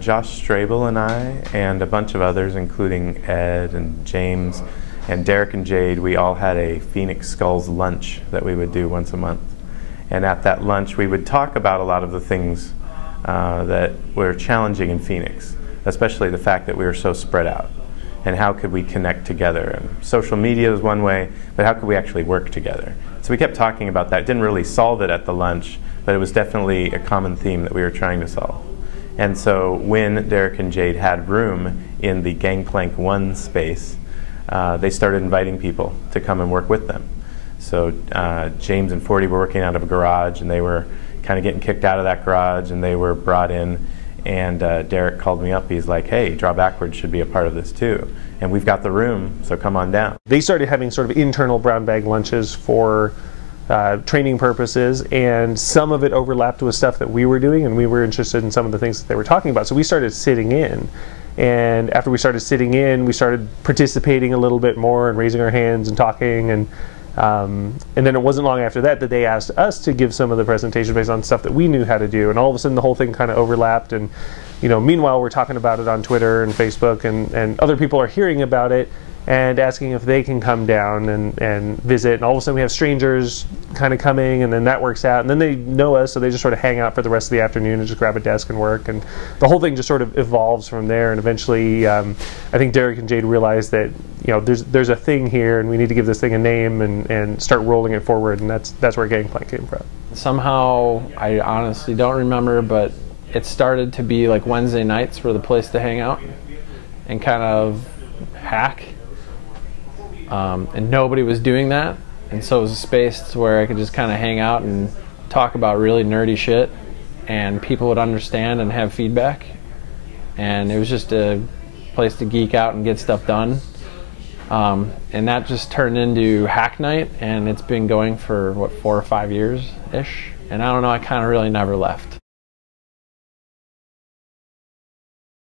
Josh Strabel and I, and a bunch of others, including Ed and James and Derek and Jade, we all had a Phoenix Skulls lunch that we would do once a month. And at that lunch, we would talk about a lot of the things that were challenging in Phoenix, especially the fact that we were so spread out. And how could we connect together? And social media was one way, but how could we actually work together? So we kept talking about that. Didn't really solve it at the lunch, but it was definitely a common theme that we were trying to solve. And so when Derek and Jade had room in the Gangplank 1 space, they started inviting people to come and work with them. So James and 40 were working out of a garage, and they were kind of getting kicked out of that garage, and they were brought in. And Derek called me up. He's like, hey, Draw Backwards should be a part of this too. And we've got the room, so come on down. They started having sort of internal brown bag lunches for training purposes, and some of it overlapped with stuff that we were doing, and we were interested in some of the things that they were talking about. So we started sitting in. And after we started sitting in, we started participating a little bit more and raising our hands and talking. And then it wasn't long after that that they asked us to give some of the presentation based on stuff that we knew how to do. And all of a sudden the whole thing kind of overlapped. And meanwhile we're talking about it on Twitter and Facebook, and other people are hearing about it and asking if they can come down and visit. And all of a sudden we have strangers kind of coming, and then that works out. And then they know us, so they just sort of hang out for the rest of the afternoon and just grab a desk and work. And the whole thing just sort of evolves from there. And eventually, I think Derek and Jade realized that there's a thing here, and we need to give this thing a name and start rolling it forward. And that's where Gangplank came from. Somehow, I honestly don't remember, but it started to be like Wednesday nights were the place to hang out and kind of hack. And nobody was doing that, and so it was a space where I could just kind of hang out and talk about really nerdy shit, and people would understand and have feedback, and it was just a place to geek out and get stuff done. And that just turned into Hack Night, and it's been going for what, 4 or 5 years ish, and I don't know, I kind of really never left.